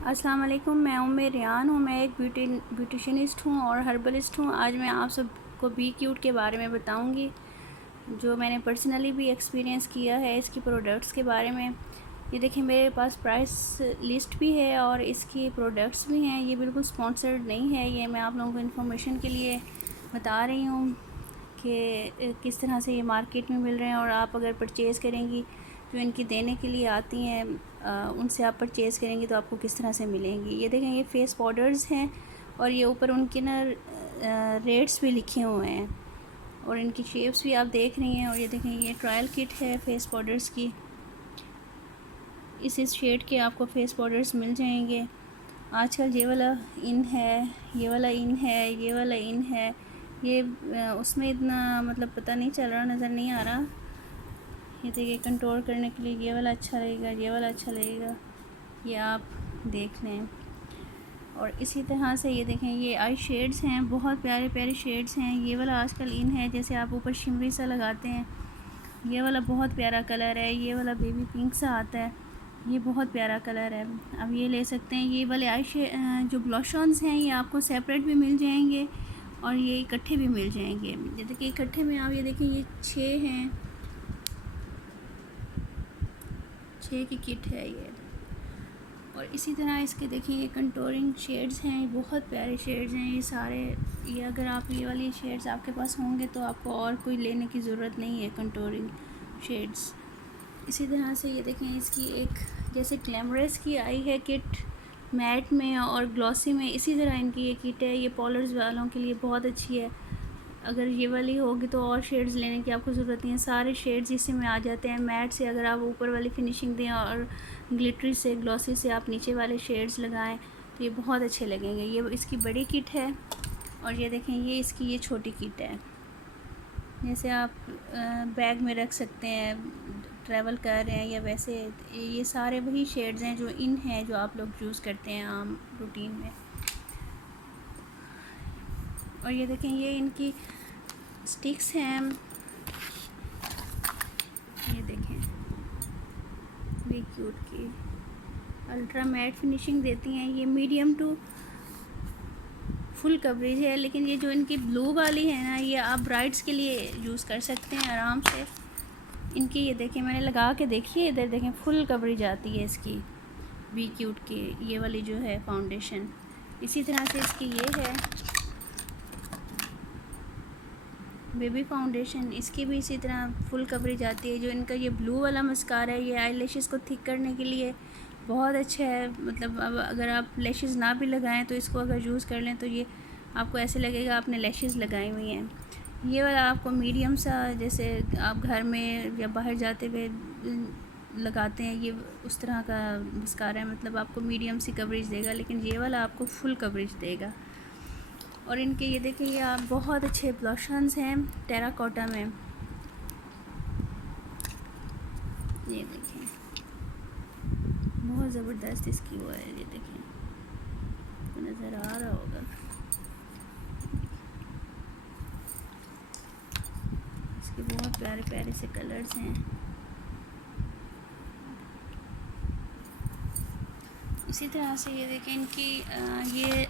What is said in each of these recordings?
अस्सलाम वालेकुम। मैं रियान हूँ। मैं एक ब्यूटिशनिस्ट हूँ और हर्बलिस्ट हूँ। आज मैं आप सबको बी क्यूट के बारे में बताऊँगी, जो मैंने पर्सनली भी एक्सपीरियंस किया है इसकी प्रोडक्ट्स के बारे में। ये देखिए, मेरे पास प्राइस लिस्ट भी है और इसकी प्रोडक्ट्स भी हैं। ये बिल्कुल स्पॉन्सर्ड नहीं है, ये मैं आप लोगों को इन्फॉर्मेशन के लिए बता रही हूँ कि किस तरह से ये मार्केट में मिल रहे हैं। और आप अगर परचेज़ करेंगी, जो इनकी देने के लिए आती हैं, उनसे आप परचेज़ करेंगी तो आपको किस तरह से मिलेंगी। ये देखें, ये फेस पाउडर्स हैं और ये ऊपर उनके ना रेट्स भी लिखे हुए हैं और इनकी शेप्स भी आप देख रही हैं। और ये देखें, ये ट्रायल किट है फेस पाउडर्स की। इस शेड के आपको फेस पाउडर्स मिल जाएंगे। आजकल ये वाला इन है, ये वाला इन है, ये वाला इन है। ये उसमें इतना मतलब पता नहीं चल रहा, नज़र नहीं आ रहा। ये देखिए, कंट्रोल करने के लिए ये वाला अच्छा लगेगा, ये वाला अच्छा लगेगा, ये आप देख लें। और इसी तरह से ये देखें, ये आई शेड्स हैं, बहुत प्यारे प्यारे शेड्स हैं। ये वाला आजकल इन है, जैसे आप ऊपर शिमरी सा लगाते हैं। ये वाला बहुत प्यारा कलर है। ये वाला बेबी पिंक सा आता है, ये बहुत प्यारा कलर है। अब ये ले सकते हैं। ये वाले जो ब्लॉशॉन्स हैं, ये आपको सेपरेट भी मिल जाएंगे और ये इकट्ठे भी मिल जाएंगे। ये देखिए, इकट्ठे में आप ये देखें, ये 6 हैं, 6 की किट है ये। और इसी तरह इसके देखिए, ये कंटूरिंग शेड्स हैं, बहुत प्यारे शेड्स हैं ये सारे। ये अगर आप ये वाली शेड्स आपके पास होंगे तो आपको और कोई लेने की ज़रूरत नहीं है कंटूरिंग शेड्स। इसी तरह से ये देखें, इसकी एक जैसे ग्लैमरस की आई है किट, मैट में और ग्लॉसी में। इसी तरह इनकी ये किट है। ये पॉलर्स वालों के लिए बहुत अच्छी है। अगर ये वाली होगी तो और शेड्स लेने की आपको ज़रूरत नहीं है, सारे शेड्स इसी में आ जाते हैं। मैट से अगर आप ऊपर वाली फिनिशिंग दें और ग्लिटरी से, ग्लॉसी से आप नीचे वाले शेड्स लगाएं तो ये बहुत अच्छे लगेंगे। ये इसकी बड़ी किट है और ये देखें, ये इसकी ये छोटी किट है। जैसे आप बैग में रख सकते हैं, ट्रैवल कर रहे हैं या वैसे। ये सारे वही शेड्स हैं जो इन हैं, जो आप लोग यूज़ करते हैं आम रूटीन में। और ये देखें, ये इनकी स्टिक्स हैं। ये देखें, बी क्यूट की अल्ट्रा मैट फिनिशिंग देती हैं। ये मीडियम टू फुल कवरेज है, लेकिन ये जो इनकी ब्लू वाली है ना, ये आप ब्राइड्स के लिए यूज़ कर सकते हैं आराम से। इनकी ये देखें, मैंने लगा के देखी है, इधर देखें, फुल कवरेज आती है इसकी बी क्यूट की ये वाली जो है फाउंडेशन। इसी तरह से इसकी ये है बेबी फाउंडेशन, इसकी भी इसी तरह फुल कवरेज आती है। जो इनका ये ब्लू वाला मस्कारा है, ये आई लैशेज़ को थिक करने के लिए बहुत अच्छा है। मतलब अब अगर आप लैशेज़ ना भी लगाएं तो इसको अगर यूज़ कर लें तो ये आपको ऐसे लगेगा आपने लैशेज़ लगाई हुई हैं। ये वाला आपको मीडियम सा, जैसे आप घर में या बाहर जाते हुए लगाते हैं, ये उस तरह का मस्कारा है। मतलब आपको मीडियम सी कवरेज देगा, लेकिन ये वाला आपको फुल कवरेज देगा। और इनके ये देखिए, ये आप बहुत अच्छे ब्लॉशन्स हैं टेराकोटा में। ये देखें, बहुत ज़बरदस्त इसकी वो है। ये देखें, तो नज़र आ रहा होगा। इसके बहुत प्यारे प्यारे से कलर्स हैं। इसी तरह से ये देखें, इनकी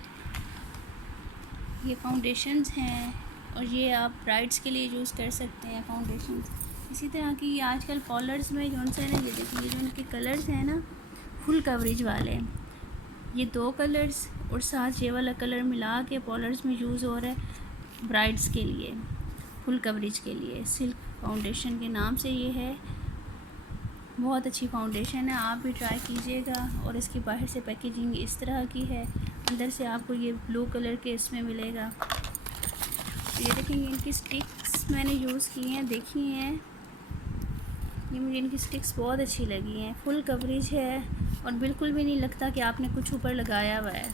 ये फाउंडेशंस हैं और ये आप ब्राइड्स के लिए यूज़ कर सकते हैं फाउंडेशंस। इसी तरह की आजकल पॉलर्स में जो से ना, ये देखिए, जो इनके कलर्स हैं ना, फुल कवरेज वाले। ये 2 कलर्स और साथ ये वाला कलर मिला के पॉलर्स में यूज़ हो रहा है ब्राइड्स के लिए, फुल कवरेज के लिए। सिल्क फाउंडेशन के नाम से ये है, बहुत अच्छी फाउंडेशन है, आप भी ट्राई कीजिएगा। और इसकी बाहर से पैकेजिंग इस तरह की है, अंदर से आपको ये ब्लू कलर के इसमें मिलेगा। तो ये देखेंगे, इनकी स्टिक्स मैंने यूज़ की हैं, देखी हैं। ये मुझे इनकी स्टिक्स बहुत अच्छी लगी हैं। फुल कवरेज है और बिल्कुल भी नहीं लगता कि आपने कुछ ऊपर लगाया हुआ है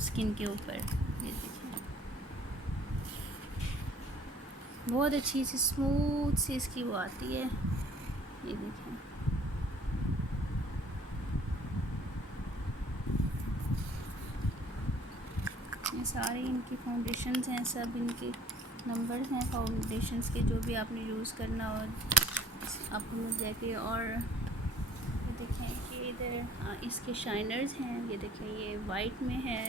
स्किन के ऊपर। ये देखिए, बहुत अच्छी सी स्मूथ सी इसकी वो आती है। ये देखें, ये सारे इनकी फाउंडेशंस हैं, सब इनके नंबर्स हैं फाउंडेशंस के, जो भी आपने यूज़ करना हो आपको मिल जाएगी। और देखें कि फिर इसके शाइनर्स हैं, ये देखें ये वाइट में है,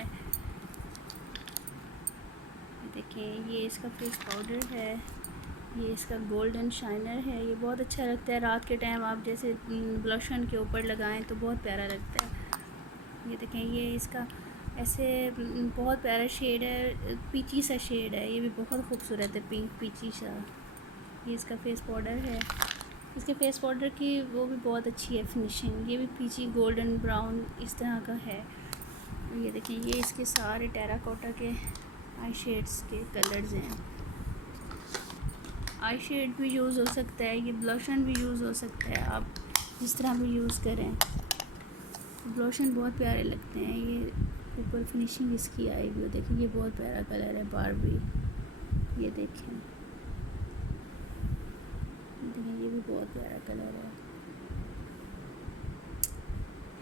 ये देखें ये इसका फेस पाउडर है, ये इसका गोल्डन शाइनर है। ये बहुत अच्छा लगता है रात के टाइम, आप जैसे ब्लशन के ऊपर लगाएं तो बहुत प्यारा लगता है। ये देखें ये इसका ऐसे बहुत प्यारा शेड है, पीची सा शेड है, ये भी बहुत खूबसूरत है, पिंक पीची सा। ये इसका फेस पाउडर है, इसके फेस पाउडर की वो भी बहुत अच्छी है फिनिशिंग, ये भी पीची गोल्डन ब्राउन इस तरह का है। ये देखें ये इसके सारे टेराकोटा के आई शेड्स के कलर्स हैं। आई शेड भी यूज़ हो सकता है, ये ब्लशन भी यूज़ हो सकता है, आप जिस तरह भी यूज़ करें। ब्लशन बहुत प्यारे लगते हैं, ये ऊपर फिनिशिंग इसकी आएगी। वो देखें ये बहुत प्यारा कलर है बारबी, ये देखें ये भी बहुत प्यारा कलर है,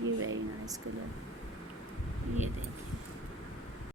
ये वेरी नाइस कलर।